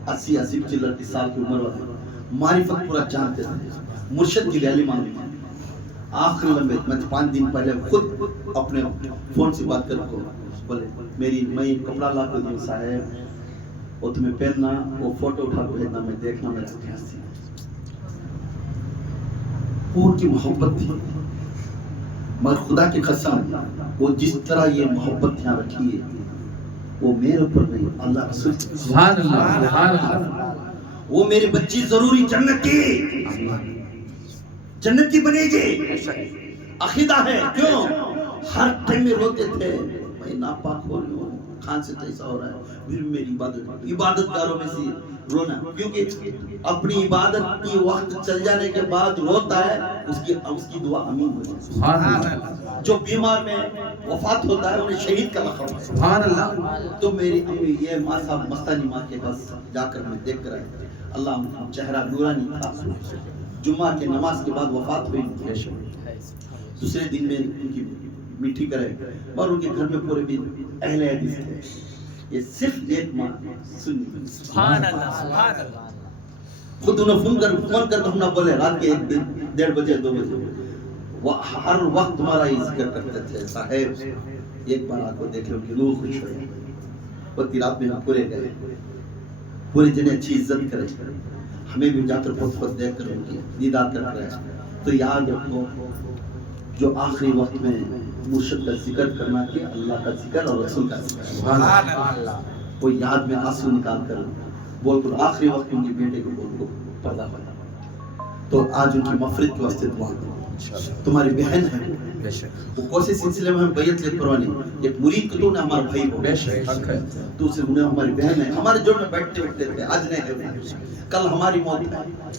80 سال کی عمر والے، معرفت پورا جانتے تھے، مرشد کی گالی مانگتے تھے، آخری لمبے میں 5 دن پہلے خود اپنے فون سے بات کر کو بولے میں ایک کپڑا لا کے دوں صاحب، وہ تمہیں پہننا، وہ فوٹو اٹھا کے بھیجنا، میں دیکھنا میرا اتہاس تھی، ان کی محبت تھی، مگر خدا کی قسم وہ جس طرح یہ محبت یہاں رکھی ہے وہ میرے اوپر نہیں، اللہ رسول سبحان اللہ سبحان اللہ۔ وہ میری بچی ضروری جنت کی بنے گی، عقیدہ ہے، کیوں ہر ٹائم میں روتے تھے میں ناپاک ہو رہی ہوں، خان سے ایسا ہو رہا ہے، پھر میری عبادت گاروں میں سے رونا، کیونکہ اپنی عبادت کی وقت چل جانے کے بعد روتا ہے، اس کی دعا امین ہو جائے۔ سبحان اللہ۔ جو بیمار میں وفات ہوتا ہے انہیں شہید کا لقب ہے۔ سبحان اللہ۔ تو میری امی یہ ماں صاحب مستانی ماں کے پاس جا کر میں دیکھ کر آئے، اللہ چہرہ نورانی تھا، جمعہ کے نماز کے بعد وفات ہوئی، دوسرے دن میں ان کی میٹھی کرے، اور ان کے گھر میں پورے بھی اہل حدیث تھے، یہ صرف ایک ماں سنی۔ سبحان اللہ سبحان اللہ۔ خود انہیں فون کر ہم نہ بولے، رات کے 1:30 بجے 2 بجے وہ ہر وقت تمہارا ہی ذکر کرتے تھے، صاحب ایک بار آپ کو دیکھ لو کہ روح خوش ہو جائے، وہ رات میں پورے گئے، پورے جنہیں اچھی عزت کرے، ہمیں بھی جا کر بہت دیکھ کر ان کی دیدار کر رہے ہیں۔ تو یاد رکھو جو آخری وقت میں مرشد کا ذکر کرنا کہ اللہ کا ذکر اور رسول کا ذکر، سبحان اللہ۔ وہ یاد میں آنسو نکال کر بول کر آخری وقت ان کے بیٹے کو بول کو پردہ پڑا، تو آج ان کی مغفرت کے واسطے دعا کرو، تمہاری بہن ہے بے شک، وہ کوسے سلسلے میں ہم بیعت لے پروانی، ایک مرید کو تو نے ہمارا بھائی ہو، بے شک حق ہے، تو اسے انہیں ہماری بہن ہے، ہمارے جوڑ میں بیٹھتے تھے، آج نہیں ہے، کل ہماری موت ہے،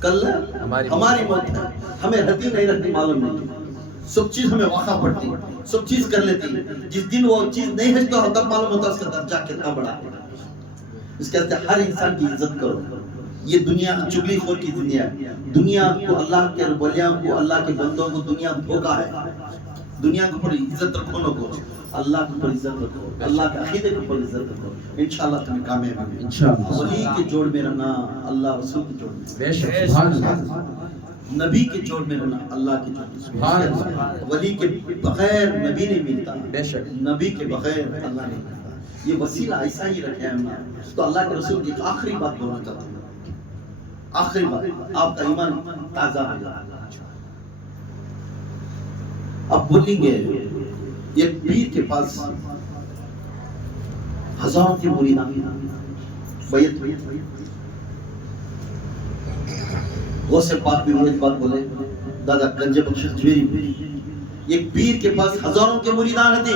کل ہماری موت ہے، ہمیں ہدی نہیں رکھتی، معلوم نہیں، سب چیز ہمیں واقع پڑتی، سب چیز کر لیتی، جس دن وہ چیز نہیں ہے تو تب معلوم ہوتا اس کا درجہ کتنا بڑا ہے۔ اس کے اندر ہر انسان کی عزت کرو، یہ دنیا چگلی خور کی دنیا ہے، دنیا کو اللہ کے ولیوں کو اللہ کے بندوں کو دنیا دھوکا ہے، دنیا کے اوپر عزت رکھو نہ کو، اللہ کے اوپر عزت رکھو، اللہ کے عقیدے کے اوپر عزت رکھو، انشاءاللہ تمہیں کامیاب ہوگی، انشاءاللہ۔ ولی کے جوڑ میں رہنا، اللہ رسول کے جوڑ میں، بے شک سبحان اللہ، نبی کے جوڑ میں رہنا، اللہ کے جوڑ میں، سبحان اللہ۔ ولی کے بغیر نبی نہیں ملتا، بے شک، نبی کے بغیر اللہ نہیں ملتا، یہ وسیلہ ایسا ہی رکھے ہیں. تو اللہ کے رسول کی آخری بات بولنا چاہتا ہوں, آخری بات, آپ کا ایمان تازہ ہو جائے. اب بولیں گے ایک پیر کے پاس ہزاروں کے مریدان بیعت ہوئی. غوث پاک بھی ایک بات بولے, دادا گنج بخش اجمیری, ایک پیر کے پاس ہزاروں کے مریدان تھے.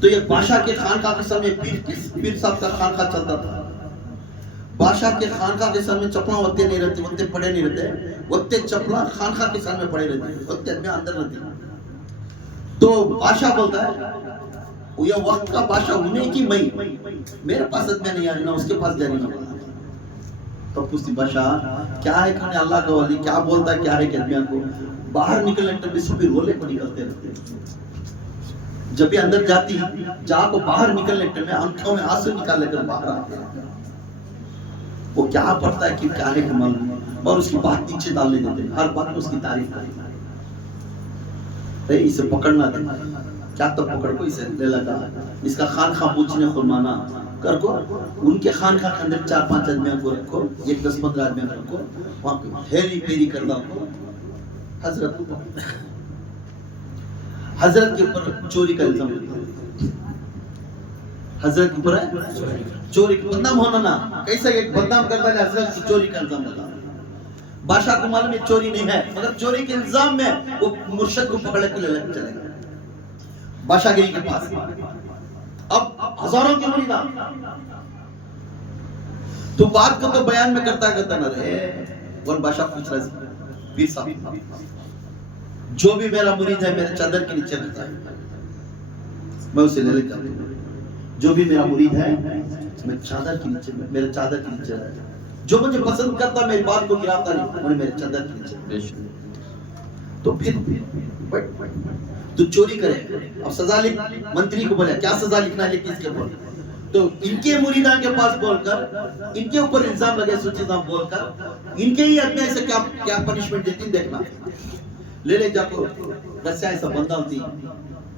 تو ایک بادشاہ کے خانقاہ کے سامنے پیر صاحب کا خانقاہ چلتا تھا. بادشاہ کے خانقاہ کے سامنے چپلاں وتے نہیں رہتے, وتے پڑے نہیں رہتے, وتے چپلاں خانقاہ کے سامنے پڑے رہتے, وتے میں اندر رہتے. تو بادشاہ بولتا ہے, یہ وقت کا بادشاہ ہونے کی میں میرے پاس ادمیا نہیں آ رہی, نہ اس کے پاس جا رہی نہ. تو پوچھتی بادشاہ کیا ہے کھانے اللہ کا ولی, کیا بولتا ہے کیا ہے کہ ادمیا کو باہر نکلنے کے سب رولے کو نکلتے رہتے. جب بھی اندر جاتی جا کو باہر نکلنے کے میں آنکھوں میں آنسو نکال لے کر باہر آتے ہیں. وہ کیا پڑھتا ہے کہ کیا ہے کہ معلوم, اور اس کی بات نیچے ڈالنے دیتے ہیں, ہر بات میں اس کی تعریف کرتے ہیں. اسے پکڑنا دے, کیا تو پکڑ کو اسے لے لگا, اس کا خانقاہ پوچھنے خرمانا کر کو, ان کے خانقاہ کے اندر 4-5 آدمیوں کو رکھو, 10-15 آدمیوں کو رکھو, وہاں پہ ہیری پیری کر دو. حضرت حضرت کے اوپر چوری کا الزام لگتا ہے. حضرت کے اوپر ہے چوری کا بدنام ہونا نا, کیسا ایک بدنام کرتا ہے حضرت کی چوری کا الزام لگا. بادشاہ کو معلوم یہ چوری نہیں ہے, مگر چوری کے الزام میں وہ مرشد کو پکڑے کے لے چلے گئے بادشاہ گیری کے پاس. اب ہزاروں کے مریدان, تو بات کو تو بیان میں کرتا نہ رہے. اور بادشاہ پوچھ رہا ہے, پیر صاحب جو بھی میرا مرید ہے میرے چادر کے نیچے رہتا ہے, میں اسے لے لیتا ہوں. جو بھی میرا مرید ہے میں چادر کے نیچے, میرے چادر کے نیچے رہتا ہے. جو مجھے پسند کرتا میری بات کو گراتا نہیں, وہ میرے چادر کے نیچے. تو پھر تو چوری کرے, اب سزا لکھ. منتری کو بولے کیا سزا لکھنا ہے, کس کے بول. تو ان کے مریدان کے پاس بول کر, ان کے اوپر الزام لگے سوچ الزام بول کر, ان کے ہی آدمی سے کیا پنشمنٹ دیتی دیکھنا. لے لے جا کو رسیا ایسا بندہ ہوتی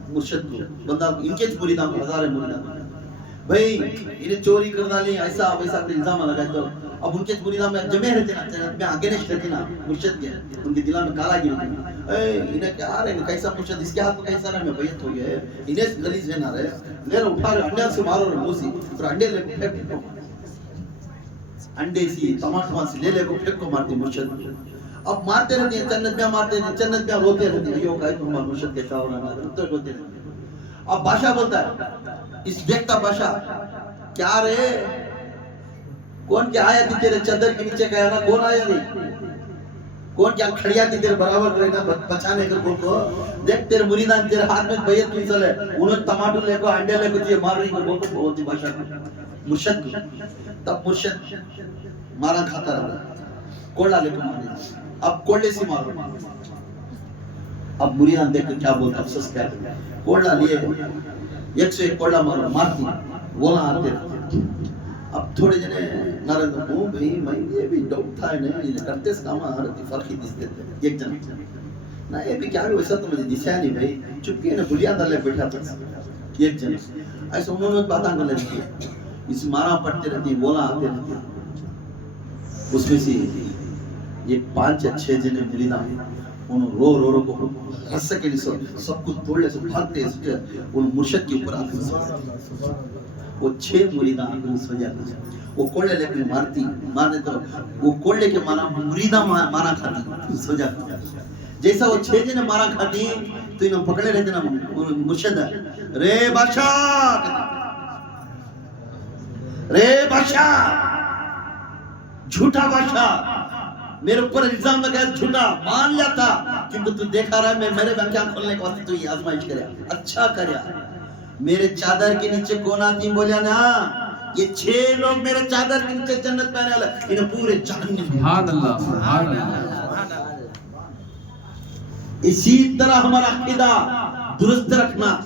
مرشد کو, بندہ ان کے مریدان کو, ہزاریں مریدان بھائی انہیں چوری کرنا لیں ایسا ویسا الزام لگا. تو اب ان کے مریدان میں جمع رہتے نا, میں اگینسٹ رہتے نا مرشد کے, ان کے دلوں میں کالا گرتی. انہیں کیا آ رہے ہیں کیسا مرشد, اس کے ہاتھ میں کیسا رہے, میں بیعت ہو گیا ہے, انہیں غلیظ ہے نہ رہے, لے رہے اٹھا رہے, انڈے سے مارو رہے موسی, پھر انڈے لے کو پھیک کو, انڈے سی ٹماٹر سے لے کو پھیک کو مارتی مرشد. اب مارتے رہتے ہیں, جنت میں مارتے ہیں, جنت میں روتے رہتے ہیں, یہ کہا تم مرشد کے کہا ہونا روتے رہتے ہیں. اب بادشاہ بولتا ہے, اس دیکھتا بادشاہ کیا رہے, کون کیا آیا تھی تیرے چادر کے نیچے گیا نا, کون آیا نہیں, کون کیا کھڑیا تھی تیرے برابر رہے نا بچانے کا کو. دیکھ تیرے مریدان تیرے ہاتھ میں بیعت ہوئی چلے, انہوں ٹماٹر لے کو انڈے لے کو تیے مار رہی کو بولتی بادشاہ کو مرشد کو. تب مرشد مارا کھاتا رہا, کوڑا لے کو مارے. اب کوڑے سے مارو. اب مریدان دیکھ کر کیا بولتا, افسوس کیا, کوڑا لیے 101 کوڑا مارو, مارتی بولا آتے رہتے. اب تھوڑے جنے نارد ہوں بھئی میں یہ بھی ڈاؤٹ تھا نہیں, یہ کرتے اس کام آرتی فرقی دیستے تھے. ایک جن نا یہ بھی کیا بھی ویسا تو مجھے دسیا نہیں بھئی, چپکی ہے نا بلیاں در لے بیٹھا تھا. ایک جن ایسا انہوں نے بات آنگا لگتی ہے, اس مارا پڑھتے رہتی, بولا آتے رہتے. اس میں سے یہ 5 یا 6 جنے مریدان انہوں رو کو ہنس کے لیے سب کچھ توڑ سے بھاگتے ہیں, ان مرشد کے اوپر آتے. وہ 6 مریدان کو سو جاتے ہیں, وہ کوڑے لے کے مارنے تو وہ کوڑے کے مانا مریدان مارا کھاتی سو جاتے ہیں. جیسا وہ 6 جنے مارا کھاتی تو انہوں پکڑے رہتے نا مرشد, رے بادشاہ, رے بادشاہ, جھوٹا بادشاہ, میرے اوپر الزام لگا ہے جھوٹا, مان لیا تھا کیونکہ تو دیکھا رہا ہے میں میرے بیان کھولنے کے واسطے تو یہ آزمائش کریا, اچھا کریا. میرے چادر کے نیچے کون آتی بولیا نا, یہ 6 لوگ میرے چادر کے نیچے جنت میں آنے والا, انہیں پورے جہنم. سبحان اللہ, سبحان اللہ. اسی طرح ہمارا عقیدہ درست رکھنا.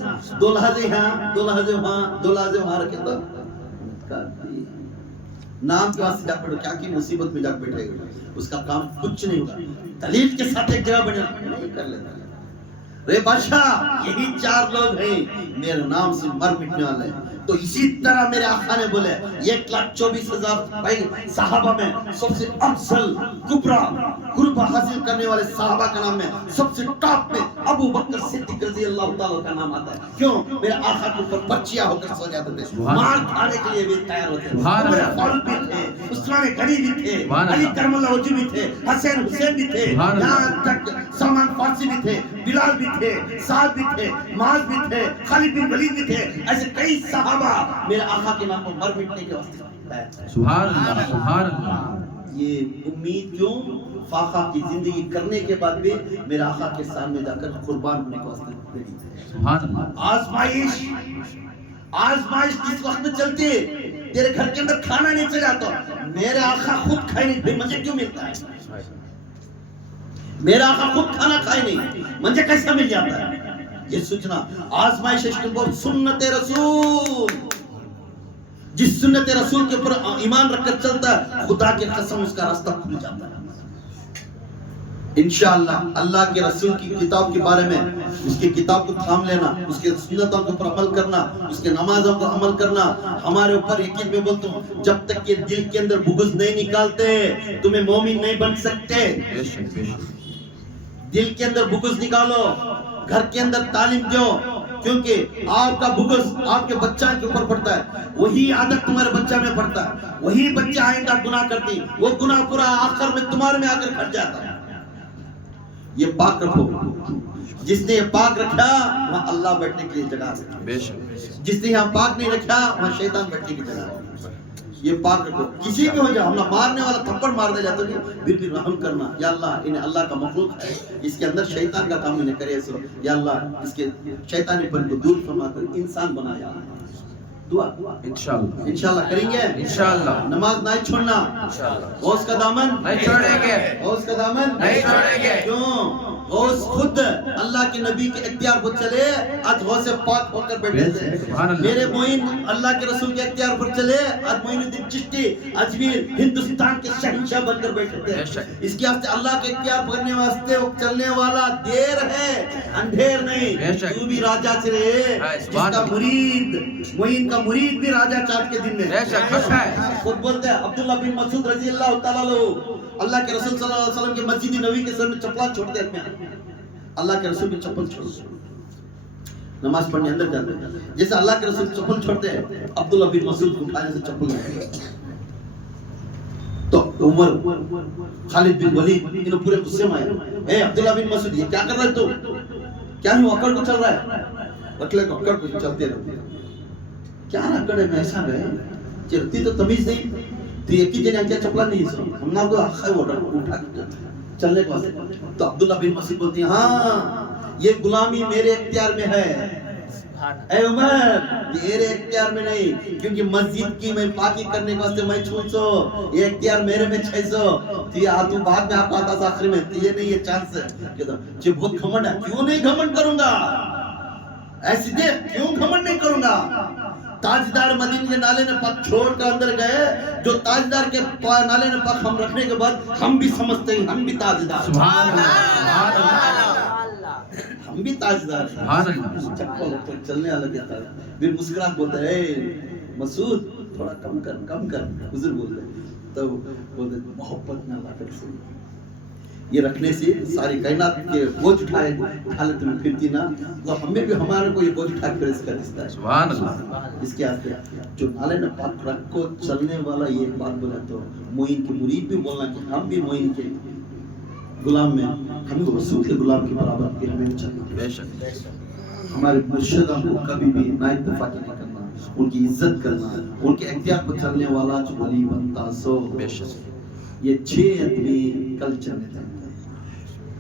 2 لحظے ہاں, 2 لحظے وہاں, 2 لحظے وہاں رکھے تو نام کے واسطے جا پڑھو, کیا کی مصیبت میں جا بیٹھے گا, اس کا کام کچھ نہیں ہوگا. دلیل کے ساتھ ایک جگہ بیٹھنا نہیں کر لیتا. رے بادشاہ یہی 4 لوگ ہیں میرے نام سے مر مٹنے والے ہیں. تو اسی طرح میرے آقا نے بولے 1,24,000 بھائی صحابہ میں سب سے افضل کبرا قربہ حاصل کرنے والے صحابہ کا نام ہے سب سے ٹاپ میں ابو بکر صدیق رضی اللہ تعالیٰ کا نام آتا ہے. کیوں؟ میرے آقا کے اوپر پرچیاں ہو کر سو جاتے تھے, مار کھانے کے لیے بھی تیار ہوتے تھے. عمر فاروق بھی تھے, عثمان غنی بھی تھے, علی کرم اللہ وجہ بھی تھے, حسین حسین بھی تھے, یہاں تک سلمان فارسی بھی تھے, بلال بھی تھے, سعد بھی تھے, معاذ بھی تھے, خالد بن ولید بھی تھے. ایسے کئی صحابہ میرے آقا کے نام پر مر مٹنے کے واسطے. سبحان اللہ سبحان اللہ. یہ امید کیوں؟ فاقہ کی زندگی کرنے کے بعد بھی میرے آقا کے سامنے جا کر قربان ہونے کے واسطے نہیں. سبحان اللہ. آزمائش کس وقت میں چلتی ہے؟ تیرے گھر کے اندر کھانا نہیں چلا تو میرے آقا خود کھائے نہیں, پھر مجھے کیوں ملتا ہے؟ میرا آقا خود کھانا کھائے نہیں, مجھے کیسا مل جاتا ہے؟ یہ سوچنا. آزمائش سنت رسول, جس سنت رسول کے اوپر ایمان رکھ کر چلتا ہے خدا کے قسم اس کا راستہ کھل جاتا ہے. انشاءاللہ اللہ کے رسول کی کتاب کے بارے میں, اس کی کتاب کو تھام لینا, اس کے سنتوں کے اوپر عمل کرنا, اس کے نمازوں پر عمل کرنا ہمارے اوپر. یقین میں بولتا ہوں جب تک کہ دل کے اندر بغض نہیں نکالتے تمہیں مومن نہیں بن سکتے. دل کے اندر بغض نکالو, گھر کے اندر تعلیم دو, کیونکہ آپ کا بغض آپ کے بچہ کے اوپر پڑتا ہے, وہی عادت تمہارے بچہ میں پڑتا ہے, وہی بچہ آئندہ گناہ کرتی, وہ گناہ پورا آخر میں تمہارے میں آ کر کھٹ جاتا ہے. یہ پاک رکھو. جس نے یہ پاک رکھا وہاں اللہ بیٹھنے کے لیے جگہ ہے, جس نے یہاں پاک نہیں رکھا وہاں شیطان بیٹھنے کی جگہ ہے. یہ پاک رکھو. کسی بھی ہو جائے, ہم نہ مارنے والا تھپڑ مار دے جاتا نہیں, پھر بھی رحم کرنا. یا اللہ انہیں اللہ کا مخلوق ہے, اس کے اندر شیطان کا کام انہیں کرے سو. یا اللہ اس کے شیطانی پن کو دور فرما کر انسان بنا. یا اللہ دعا انشاءاللہ کریں گے. انشاءاللہ نماز نہیں چھوڑنا, غوث کا دامن نہیں چھوڑیں گے, غوث کا دامن نہیں چھوڑیں گے. کیوں؟ غوث خود اللہ کے نبی کے اختیار پر چلے, آج غوث پاک ہو کر بیٹھے تھے. میرے معین اللہ کے رسول کے اختیار پر چلے, آج معین الدین چشتی اجمیر ہندوستان کے شہنشاہ بن کر بیٹھے تھے. اس کے واسطے اللہ کے اختیار کرنے واسطے وہ چلنے والا دیر ہے, اندھیر نہیں. تو بھی راجہ سے رہے, جس کا مرید معین کا مرید بھی راجہ چاند کے دن میں خود بولتے ہیں. عبداللہ بن مسعود رضی اللہ تعالیٰ عنہ اللہ کے رسول صلی اللہ علیہ وسلم کے مسجد نبوی کے سر میں چپلا چھوڑتے ہیں. اللہ کے رسول بھی چپل چھوڑ نماز پڑھنے اندر جاتے ہیں. جیسے اللہ کے رسول چپل چھوڑتے ہیں, عبداللہ بن مسعود کو اٹھانے سے چپل نہیں. تو عمر, خالد بن ولید انہوں پورے غصے میں آئے, اے عبداللہ بن مسعود یہ کیا کر رہے تو, کیا ہی اکڑ کو چل رہا ہے؟ رکھ لے اکڑ کو چلتے رہتے. کیا اکڑ ہے؟ میں ایسا گئے چلتی تو تمیز نہیں, تو ایک ہی جنہیں کیا چپلا نہیں سو, ہم نے کو آخر اٹھا چلنے کے واسطے. تو عبداللہ بن مسعود بولتی ہیں ہاں یہ غلامی میرے اختیار میں ہے. اے عمر یہ میرے اختیار میں نہیں, کیونکہ مسجد کی میں پاکی کرنے کے واسطے میں چھوڑ سو, یہ اختیار میرے میں چھے سو. تو یہ آتو بعد میں آپ آتا آخر میں, تو یہ نہیں, یہ چانس ہے. کہتا جو بہت گھمنڈ ہے, کیوں نہیں گھمنڈ کروں گا, ایسی دیکھ کیوں گھمنڈ نہیں کروں گا. تاجدار مدینے کے نالے نے پاک چھوڑ کر اندر گئے, جو تاجدار کے نالے نے پاک ہم رکھنے کے بعد ہم بھی سمجھتے ہیں ہم بھی تاجدار, سبحان اللہ, ہم بھی تاجدار ہیں. چپل چلنے والا کہتا ہے, پھر مسکراہٹ بولتا ہے اے مسعود تھوڑا کم کر. حضور بولتے ہیں تو بولتے ہیں محبت نہ لا کر سے یہ رکھنے سے ساری کائنات کے بوجھ اٹھائے حالت میں پھرتی نہ, تو ہمیں بھی ہمارے کو یہ بوجھ اٹھا کے اس کا دستا ہے. سبحان اللہ. اس کے آستے جو نالے نے پاک رکھ کو چلنے والا یہ ایک بات بولا, تو معین کے مرید بھی بولنا کہ ہم بھی معین کے غلام میں, ہم کو رسول کے غلام کے برابر کے ہمیں چلنا. ہمارے مرشدوں کو کبھی بھی نا اتفاقی نہیں کرنا, ان کی عزت کرنا, ان کے اختیار پر چلنے والا جو ولی بنتا سو. یہ 6 آدمی کل چلنے تھے,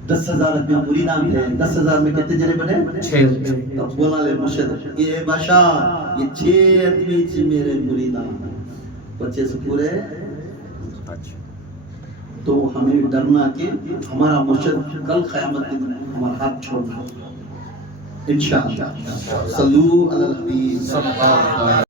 10,000 آدمی مریدان تھے. 10,000 میں کتنے جنے بنے؟ 6. تب بولا لے مرشد یہ بادشاہ یہ 6 آدمی چھ میرے مریدان بچے سے پورے. تو ہمیں ڈرنا کہ ہمارا مرشد کل قیامت کے دن ہمارا ہاتھ چھوڑنا. انشاءاللہ صلو علی الحبیب صلی اللہ علیہ وسلم.